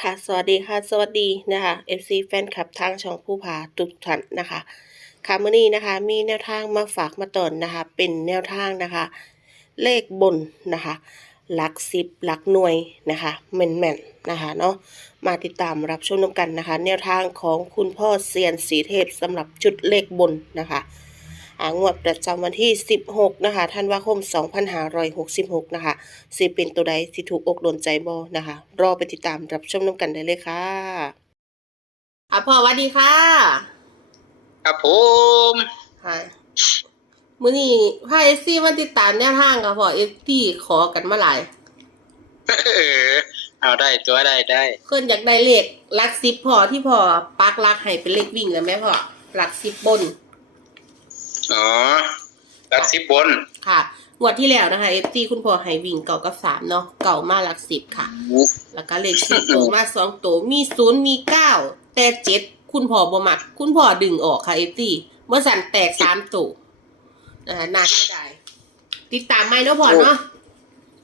ค่ะ สวัสดีค่ะ สวัสดีนะคะ FC แฟนคลับทางช่องผู้พาทุกท่านนะคะ ค่ะมื้อนี้นะคะ มีแนวทางมาฝากมาตอนนะคะ เป็นแนวทางนะคะ เลขบนนะคะ หลักสิบหลักหน่วยนะคะแม่นๆนะคะเนาะ มาติดตามรับชมนำกันนะคะ แนวทางของคุณพ่อเซียนสีเทพสำหรับจุดเลขบนนะคะ งวดประจำวันที่ 16 นะคะธันวาคม 2566 นะคะสิเป็นตัวใดสิถูกอกโดนใจบอนะคะ รอไปติดตามรับชมน้ำกันได้เลยค่ะอะพ่อสวัสดีค่ะ ครับผมค่ะมื้อนี้พาเอฟซีมาติดตามแนวทางค่ะพ่อเอฟซีขอกันมาหลายเออเอาได้ตัวได้ได้เพิ่นอยากได้เลขหลักสิบพ่อที่พ่อปักหลักให้เป็นเลขวิ่งแล้วแม่พ่อหลักสิบบน อ๋อรักสิบบน ค่ะงวดที่แล้วนะคะเอฟซีคุณพ่อให้วิ่งเก่ากับสามเนาะเก่ามาหลักสิบค่ะ แล้วก็เลขสิบตัวมาสองตัวมีศูนย์มีเก้าแต่เจ็ดคุณพ่อบ่มัก คุณพ่อดึงออกค่ะเอฟซีเมื่อสั่นแตกสามตัวนะคะน่าเสียดายติดตามไหมเนาะพ่อเนาะ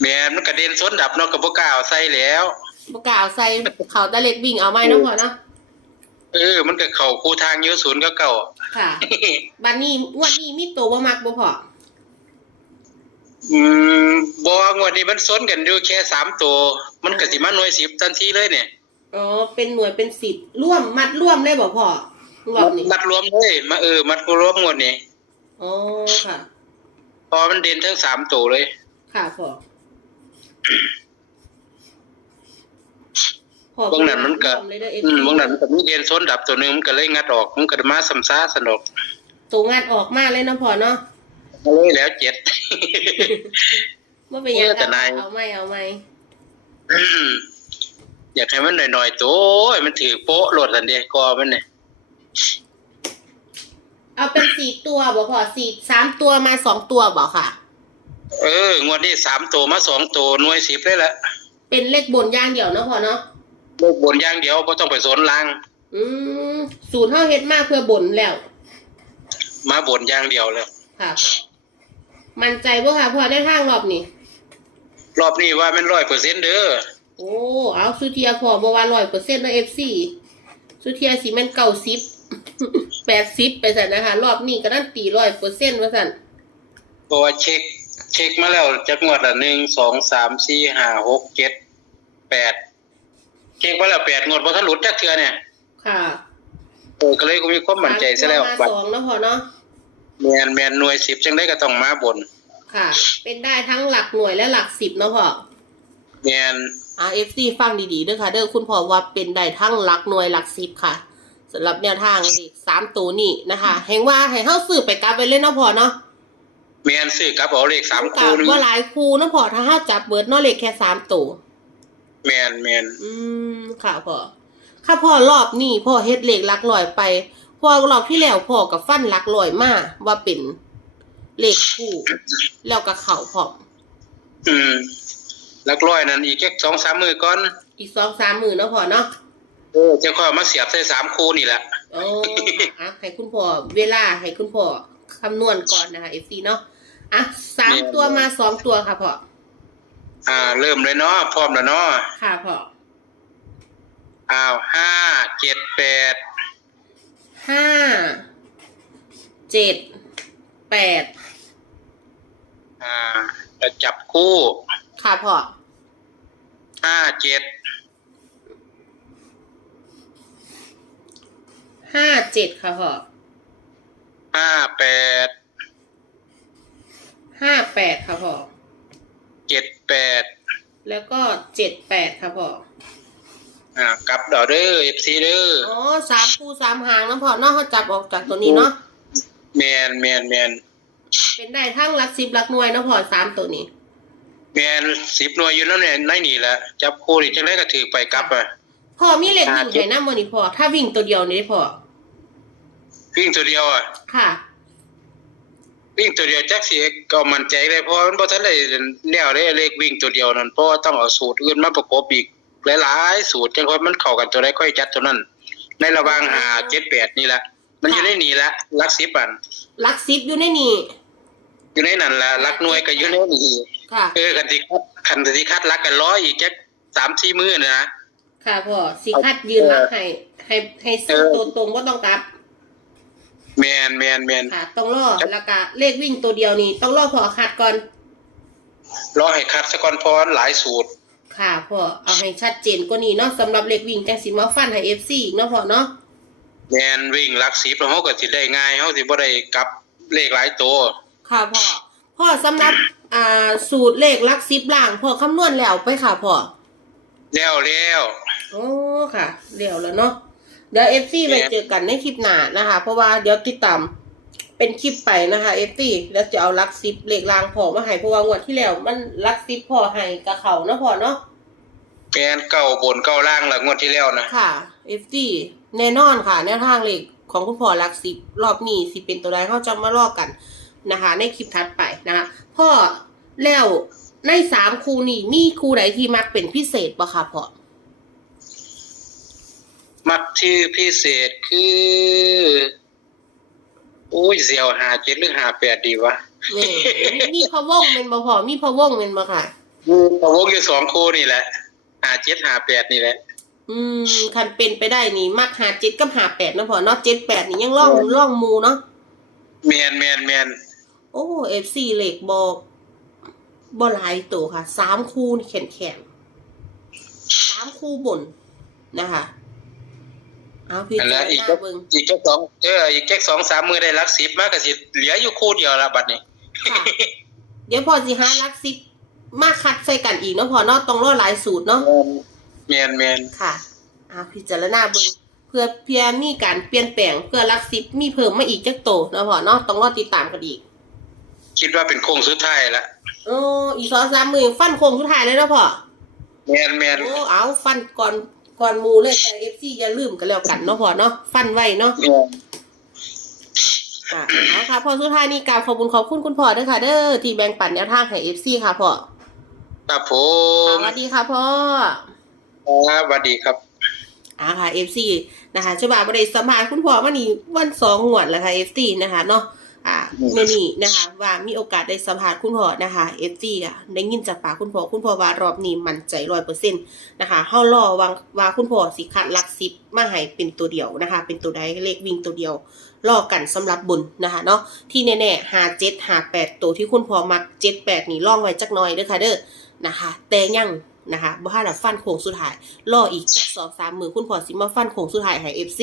แม่นมันกระเด็นส้นดับเนาะกับพวกกล้าวใส่แล้วประกาศใส่เขาตะเล็กวิ่งเอาไหมเนาะพ่อเนาะ เออ มันก็เข้าคู่ทางอยูศูนย์ก็เก่าค่ะบันนี้งวันนี้มีตัวบ่มักบ่พ่ออืมบ่งวดนี้มันส้นกันอยู่แค่สามตัว มันก็สิมาหน่วยสิบทันทีเลยเนี่ยอ๋อเป็นหน่วยเป็นสิบร่วมมัดร่วมได้บ่พ่อรอบนี้มัดรวมเลยมาเออมัดรวมงวดนี้อ๋อค่ะ พอมันเด่นทั้งสามตัวเลย ค่ะพ่อพ่อเบางนั้นมันก็ร่วเลยเด้อ FC อืมบางนั้นมันก็มีเด่นส้นดับตัวหนึงมันก็เลยงัดออกมันก็มาซ้ำซ่าสนุกตัวงานออกมาเลยเนาะพ่อเนาะก็เลยแล้วเจ็ดเมื่อเป็นยังเออแต่นายเอาไหมเอาไหมอืมอยากให้มันหน่อยๆตัวโอ้ยมันถือโป๊ะโหลดสันเดียกอมันเนี่ยเอาเป็นสี่ตัวบ่พ่อสี่สามตัวมาสองตัวบ่ค่ะ เอองวดนี้สามตัวมาสองตัวหน่วยสิบเลยละเป็นเลขบนอย่างเดียวเนาะพ่อเนาะ เลขบนอย่างเดียวก็ต้องไปสนล่าง อืมศูนย์เท่าเฮ็ดมาเพื่อบนแล้ว มาบนอย่างเดียวเลยค่ะ มั่นใจบ่ค่ะพ่อได้ทางรอบนี้ รอบนี้ว่ามันร้อยเปอร์เซ็นต์เด้อโอ้ เอาสุเทียพอบ่ว่าร้อยเปอร์เซ็นต์นะเอฟซีสุเทียสิแมันเก้าสิบ แปดสิบไปสั่นนะคะ รอบนี้ก็นั่นตีร้อยเปอร์เซ็นต์ว่าสั่นเพราะว่าเช็ค เช็คมาแล้วจากงวดละหนึ่งสองสามสี่ห้าหกเจ็ดแปด เช็คมาแล้วแปดงวดพอทะลุจักเทือเนี่ยค่ะเออก็เลยก็มีความมั่นใจซะแล้วมาบัดสองเนาะพอเนาะแมนแมนหน่วยสิบจังได้ก็ต้องมาบนค่ะ เป็นได้ทั้งหลักหน่วยและหลักสิบเนาะพ่อแมนอ่าเอฟซีฟังดีๆเด้อค่ะเด้อคุณพ่อว่าเป็นได้ทั้งหลักหน่วยหลักสิบค่ะสำหรับแนวทางเลขสามตัวนี่นะคะแห่งว่าให้เข้าสืบไปกลับไปเล่นเนาะพ่อเนาะแมนซื้อกลับเอาเลขสามกัคู่บหนึง ว่าหลายคูเนาะพ่อถ้าห้าจับเบิร์ดเนาะเลขแค่สามตัว แมนแมนอืมค่ะพ่อค่ะพ่อรอบนี้พ่อเฮ็ดเหล็กลักลอยไปพ่อรอบที่แล้วพ่อกับฟันลักลอยมาว่าเป็นเหล็กคู่แล้วก็เข่าพร้อมอืมหลักร้อยนั่นอีกแค่สองสามมือก่อน อีกสองสามมือเนาะพ่อเนาะเออจะค่อยเอามาเสียบใส่สามคู่นี่แหละโอ้อะให้คุณพ่อเวลาให้คุณพ่อคำนวณก่อนนะคะเอฟซีเนาะอะสามตัวมาสองตัวค่ะพ่อ อ่า เริ่มเลยเนาะพร้อมแล้วเนาะค่ะพ่ออ้าวห้าเจ็ดแปดห้าเจ็ดแปดอ่าจะจับคู่ค่ะพ่อห้าเจ็ดห้าเจ็ดค่ะพ่อห้าแปดห้าแปดค่ะพ่อ เจ็ดแปดแล้วก็เจ็ดแปดค่ะพ่ออ่ากลับดอกเด้อเอฟซีเด้ออ๋อสามคู่สามหางเนาะพ่อเนาะเขาจับออกจากตัวนี้เนาะแมนแมนแมนเป็นได้ทั้งหลักสิบหลักหน่วยเนาะพ่อสามตัวนี้แมนสิบหน่วยอยู่แล้วเนี่ยในนี่แหละจับคู่นี่จังได้ก็ถือไปกลับอะพ่อมีเหล็กวิ่งไห้หน้ามือนี่พ่อถ้าวิ่งตัวเดียวนี่ได้พ่อวิ่งตัวเดียวอะค่ะ วิ่งตัวเดียวจักสิก็มั่นใจได้เพราะมันบ่ทันได้แนวได้เลขวิ่งตัวเดียวนั่นเพราะว่าต้องเอาสูตรอื่นมาประกอบอีกหลายๆสูตรจังค่อยมันเข้ากันตัวใดค่อยจัดตัวนั้น ในระหว่างหาเจ็ดแปดนี่แหละมันอยู่ในนี่ละหลักสิบอันหลักสิบอยู่ในนี่อยู่ในนั่นละหลักหน่วยก็อยู่ในนี่ค่ะเออคันที่คัดคันที่คัดหลักกันร้อยอีกจักสามสี่มื้อนะค่ะพ่อสิคัดยืนรักให้ให้ให้ซื้อตัวตรงก็ต้องกลับ แมนแมนแมนค่ะ ต้องรอแล้วก็เลขวิ่งตัวเดียวนี่ต้องรอพอคัดก่อน รอให้คัดสะก่อนเพราะหลายสูตร ค่ะพ่อเอาให้ชัดเจนกว่านี้เนาะสำหรับเลขวิ่งจังสิมาฟันให้ FC อีกเนาะพ่อเนาะแมนวิ่งหลักสิบแล้วเฮาก็สิได้ง่ายเฮาสิบ่ได้กลับเลขหลายตัวค่ะพ่อพ่อสำหรับอ่าสูตรเลขหลักสิบล่างพ่อคำนวณแล้วไปค่ะพ่อแล้วแล้วโอ้ค่ะเดี๋ยวแล้วเนาะ เดี๋ยว FC ไปเจอกันในคลิปหน้านะคะ เพราะว่าเดี๋ยวติดตามเป็นคลิปไปนะคะ FC แล้วจะเอาหลักสิบเลขล่างพ่อมาให้เพราะว่างวดที่แล้วมันหลักสิบพ่อให้กับเขาเนาะพ่อเนาะแมนเก้าบนเก้าล่างละงวดที่แล้วนะค่ะ FG แน่นอนค่ะแนวทางเลขของคุณพ่อหลักสิบรอบนี้สิเป็นตัวใดเขาจะมาลอกกันนะคะ ในคลิปถัดไปนะคะพ่อแล้วในสามครูนี่มีครูใดที่มักเป็นพิเศษปะคะพ่อ มักที่พิเศษคือโอ้ยเสียวหาเจ็ดหรือหาแปดดีวะนี่มีพะวงเป็นบ่พ่อมีพะวงเป็นบ่ค่ะพะวงอยู่สองคู่นี่แหละหาเจ็ดหาแปดนี่แหละ อืมคันเป็นไปได้นี่ มักหาเจ็ดกับหาแปดนะพ่อเนาะเจ็ดแปดนี่ยังล่องล่องมูเนาะแมนแมนแมนโอ้เอฟซีเหล็กบอกบอหลายตัวค่ะสามคู่นี่แข็งแข็งสามคู่บนนะคะ เอาพี่อันเจ้านั้นอีกหแค่น้าเบิงอีกแค่สองเอออีกแค่สองสามมือได้หลักสิบมากก็สิเหลืออยู่คู่เดียวละบัดนี้ค่ะเดี๋ยวพอสิหาลักซิปมาคัดใส่กันอีกเนาะพอเนาะต้องรอหลายสูตรเนาะแมนแมนค่ะเอาพิจารณาเบิงเพื่อเพียมีการเปลี่ยนแปลงเพื่อลักซิปมีเพิ่มมาอีกจักโตเนาะพอเนาะต้องรอติดตามกันอีก คิดว่าเป็นโค้งสุดท้ายละโอ้อีกสองสามมือฟันโค้งสุดท้ายเลยเนาะพ่อแมนแมนโอ้เอาฟันก่อน ก่อนหมูเลยแต่เอฟซีอย่าลืมกันแล้วกันเนาะพ่อเนาะฟันไว้เนาะแม่นอะเอาค่ะพอสุดท้ายนี้กราบขอบคุณขอบคุณคุณพ่อด้วยค่ะ เด้อที่แบ่งปันแนวทางให้เอฟซีค่ะพ่อครับผสมวัสดีค่ะพ่อ ครับสวัสดีครับ อ่าค่ะเอฟซีนะคะฉบับประเด็นสัมภาษณ์คุณพ่อวันนี้วันสองหวดแล้วค่ะเอฟซีนะคะเนาะ อ่าอืมเมื่อนี้นะคะ ว่ามีโอกาสได้สัมภาษณ์คุณพ่อนะคะเอฟซีอะได้ยินจากปากคุณพ่อคุณพ่อว่ารอบนี้มั่นใจร้อยเปอร์เซ็นต์นะคะเฮารอวางว่าคุณพ่อสิคัดหลักสิบมาให้เป็นตัวเดียวนะคะ เป็นตัวใดเลขวิ่งตัวเดียวรอกันสำหรับบุญนะคะเนาะที่แน่ๆหาเจ็ดหาแปดตัวที่คุณพ่อมักเจ็ดแปดนี่ล่องไว้จักหน่อยเด้อค่ะเด้อนะคะ แต่ยัง นะคะบ่ทันได้ฟันโค้งสุดท้ายรออีกสักสองสามมือคุณพอสิมาฟันโค้งสุดท้ายให้ FC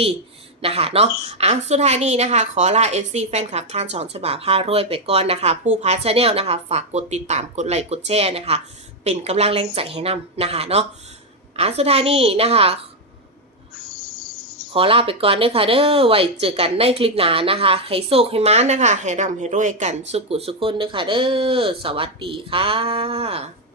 นะคะเนาะอะสุดท้ายนี้นะคะ ขอลา FC แฟนคลับท่านสองฉบับผ้ารวยไปก่อนนะคะ ผู้พาชาแนลนะคะ ฝากกดติดตามกดไลค์กดแชร์นะคะ เป็นกำลังแรงใจให้นำนะคะเนาะอะสุดท้ายนี้นะคะ ขอลาไปก่อนเด้อค่ะเด้อไว้เจอกันในคลิปหน้านะคะให้โชคให้มานนะคะให้ร่ำให้รวยกันสุขุสุขคนเด้อค่ะเด้อสวัสดีค่ะ